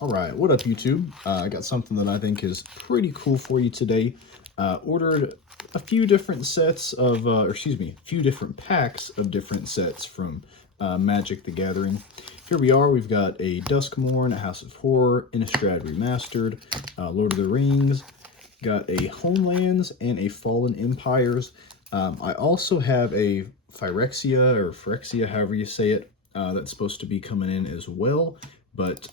All right, what up, YouTube? I got something that I think is pretty cool for you today. Ordered a few different sets of, or excuse me, a few different packs of different sets from Magic the Gathering. Here we are. We've got a Duskmourn, a House of Horror, Innistrad Remastered, Lord of the Rings, got a Homelands, and a Fallen Empires. I also have a Phyrexia, or Phyrexia, however you say it, that's supposed to be coming in as well, but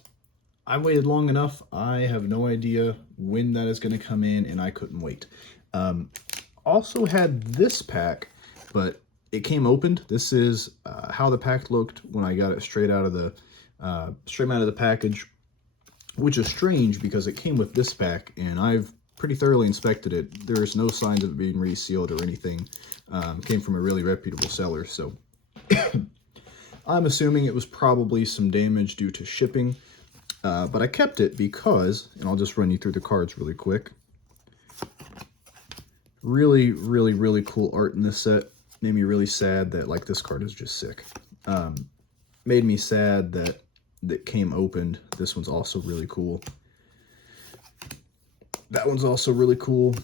I waited long enough. I have no idea when that is going to come in, and I couldn't wait. Also had this pack, but it came opened. This is how the pack looked when I got it straight out of the package, which is strange because it came with this pack, and I've pretty thoroughly inspected it. There is no signs of it being resealed or anything. Came from a really reputable seller, so I'm assuming it was probably some damage due to shipping. But I kept it because, and I'll just run you through the cards really quick. Really, really, really cool art in this set. Made me really sad that, like, this card is just sick. Made me sad that it came opened. This one's also really cool. That one's also really cool.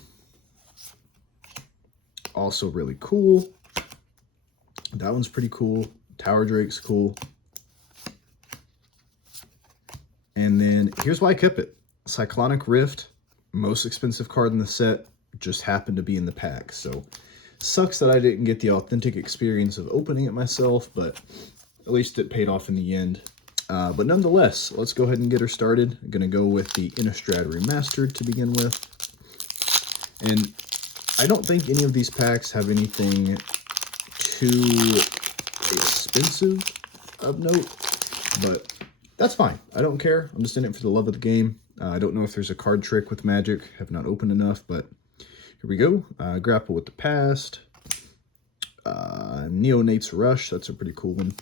Also really cool. That one's pretty cool. Tower Drake's cool. And then here's why I kept it. Cyclonic Rift, most expensive card in the set, just happened to be in the pack. So sucks that I didn't get the authentic experience of opening it myself, but at least it paid off in the end. But nonetheless, let's go ahead and get her started. I'm going to go with the Innistrad Remastered to begin with. And I don't think any of these packs have anything too expensive of note, but that's fine. I don't care. I'm just in it for the love of the game. I don't know if there's a card trick with Magic. Have not opened enough, but here we go. Grapple with the Past. Neonate's Rush. That's a pretty cool one.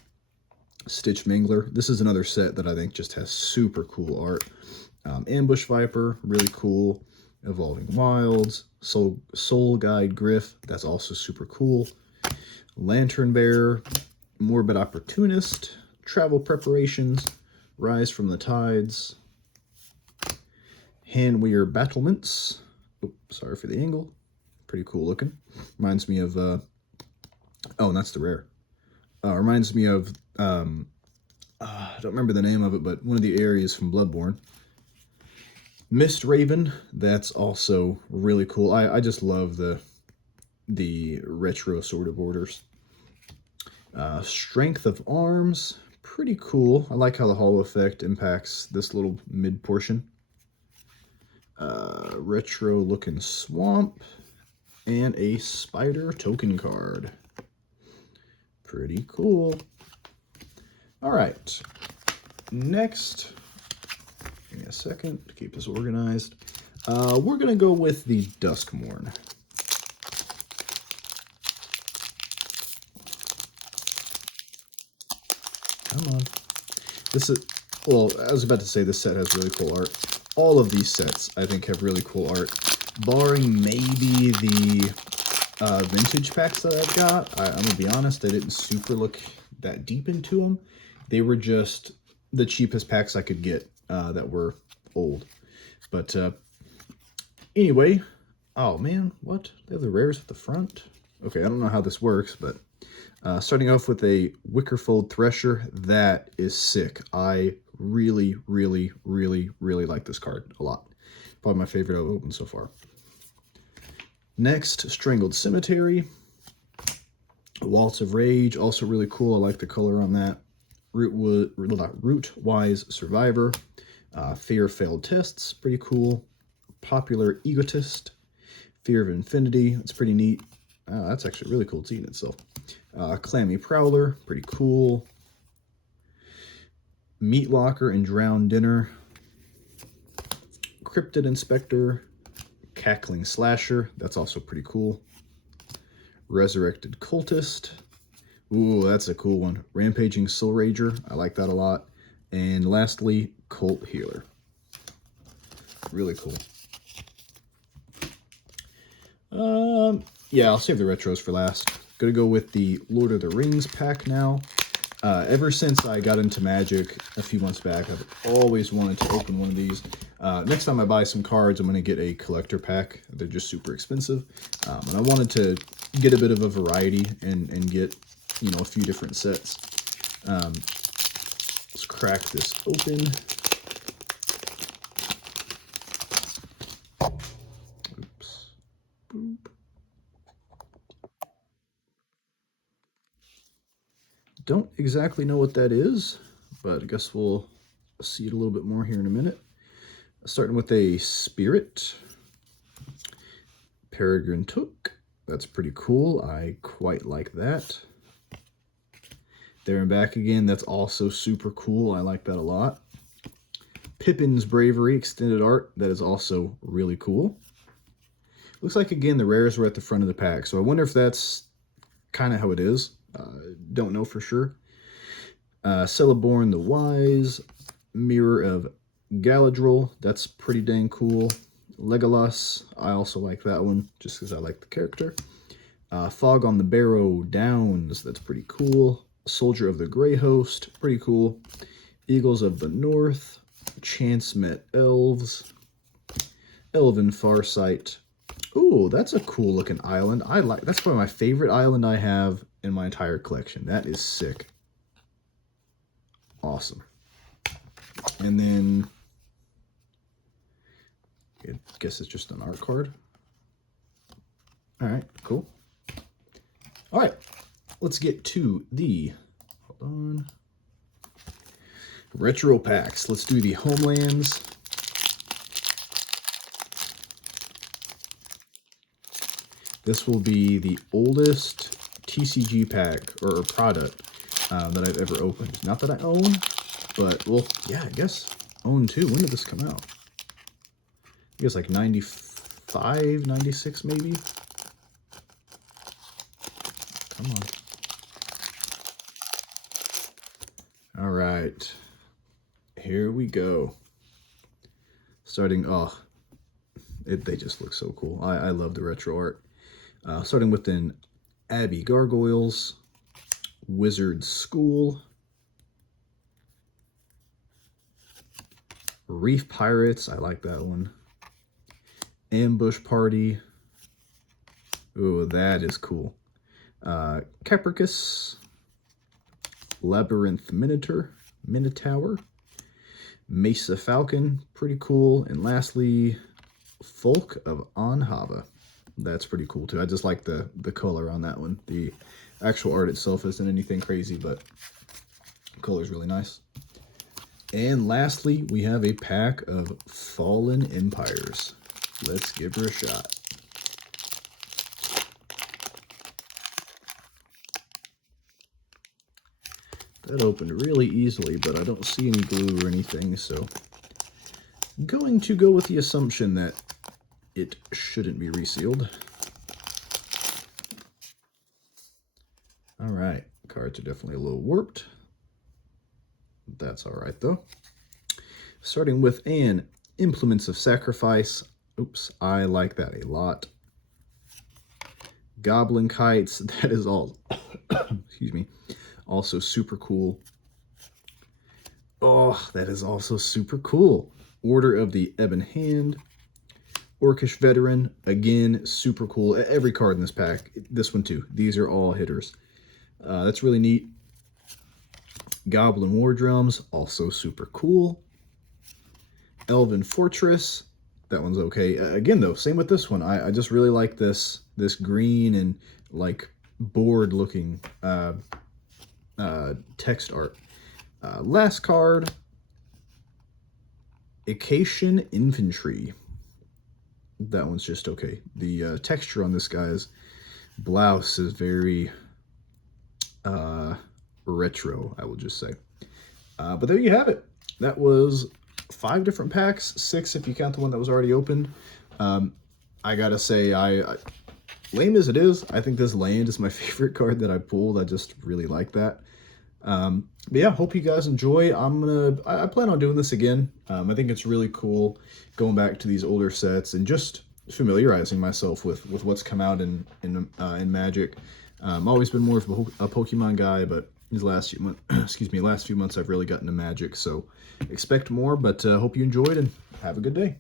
Stitch Mangler. This is another set that I think just has super cool art. Ambush Viper. Really cool. Evolving Wilds. Soul Guide Griff. That's also super cool. Lantern Bearer. Morbid Opportunist. Travel Preparations. Rise from the Tides. Handweir Battlements. Oh, sorry for the angle. Pretty cool looking. Reminds me of, oh, and that's the rare. Reminds me of, I don't remember the name of it, but one of the areas from Bloodborne. Mist Raven. That's also really cool. I just love the retro sort of orders. Strength of Arms. Pretty cool. I like how the holo effect impacts this little mid portion. Retro looking Swamp, and a Spider token card. Pretty cool. All right, next, give me a second to keep this organized. We're gonna go with the Duskmourn. Come on. This is, well, I was about to say this set has really cool art. All of these sets, I think, have really cool art, barring maybe the vintage packs that I've got. I'm gonna be honest, I didn't super look that deep into them. They were just the cheapest packs I could get that were old. But anyway, oh man, what? They have the rares at the front? Okay, I don't know how this works, but starting off with a Wickerfold Thresher. That is sick. I really, really, really, really like this card a lot. Probably my favorite I've opened so far. Next, Strangled Cemetery. Waltz of Rage, also really cool. I like the color on that. Root-Wise Survivor. Fear Failed Tests, pretty cool. Popular Egotist. Fear of Infinity, that's pretty neat. That's actually really cool. It's eating itself. Clammy Prowler, pretty cool. Meat Locker and Drowned Dinner. Cryptid Inspector. Cackling Slasher, that's also pretty cool. Resurrected Cultist. Ooh, that's a cool one. Rampaging Soul Rager, I like that a lot. And lastly, Cult Healer. Really cool. Yeah, I'll save the retros for last. Gonna go with the Lord of the Rings pack now. Ever since I got into Magic a few months back, I've always wanted to open one of these. Next time I buy some cards, I'm going to get a collector pack. They're just super expensive. And I wanted to get a bit of a variety and get, you know, a few different sets. Let's crack this open. Oops. Boop. Don't exactly know what that is, but I guess we'll see it a little bit more here in a minute. Starting with a Spirit. Peregrine Took. That's pretty cool. I quite like that. There and Back Again. That's also super cool. I like that a lot. Pippin's Bravery Extended Art. That is also really cool. Looks like, again, the rares were at the front of the pack, so I wonder if that's kind of how it is. Don't know for sure. Celeborn the Wise. Mirror of Galadriel. That's pretty dang cool. Legolas. I also like that one, just because I like the character. Fog on the Barrow Downs. That's pretty cool. Soldier of the Grey Host. Pretty cool. Eagles of the North. Chance Met Elves. Elven Farsight. Ooh, that's a cool looking island. That's probably my favorite island I have in my entire collection. That is sick. Awesome. And then I guess it's just an art card. All right, cool. All right, let's get to the, hold on, retro packs. Let's do the Homelands. This will be the oldest TCG pack or product that I've ever opened. Not that I own, but, well, yeah, I guess own too. When did this come out? I guess like 95, 96 maybe? Come on. All right. Here we go. Starting, they just look so cool. I love the retro art. Starting with an Abbey Gargoyles, Wizard School, Reef Pirates, I like that one. Ambush Party, ooh, that is cool. Capricus, Labyrinth Minotaur, Mesa Falcon, pretty cool. And lastly, Folk of Anhava. That's pretty cool too. I just like the color on that one. The actual art itself isn't anything crazy, but the color's really nice. And lastly, we have a pack of Fallen Empires. Let's give her a shot. That opened really easily, but I don't see any glue or anything, so I'm going to go with the assumption that it shouldn't be resealed. All right, cards are definitely a little warped. That's all right, though. Starting with an Implements of Sacrifice. Oops, I like that a lot. Goblin Kites, that is all, excuse me, also super cool. Oh, that is also super cool. Order of the Ebon Hand. Orcish Veteran, again, super cool. Every card in this pack, this one too. These are all hitters. That's really neat. Goblin War Drums, also super cool. Elven Fortress, that one's okay. Again, though, same with this one. I just really like this green and like board looking text art. Last card, Acacian Infantry. That one's just okay. The texture on this guy's blouse is very retro, I will just say. But there you have it. That was 5 different packs, 6 if you count the one that was already opened. I gotta say, lame as it is, I think this land is my favorite card that I pulled. I just really like that. But yeah, hope you guys enjoy. I plan on doing this again. I think it's really cool going back to these older sets and just familiarizing myself with what's come out in Magic. I've always been more of a Pokemon guy, but these last few months, excuse me, last few months I've really gotten to Magic, so expect more, but hope you enjoyed and have a good day.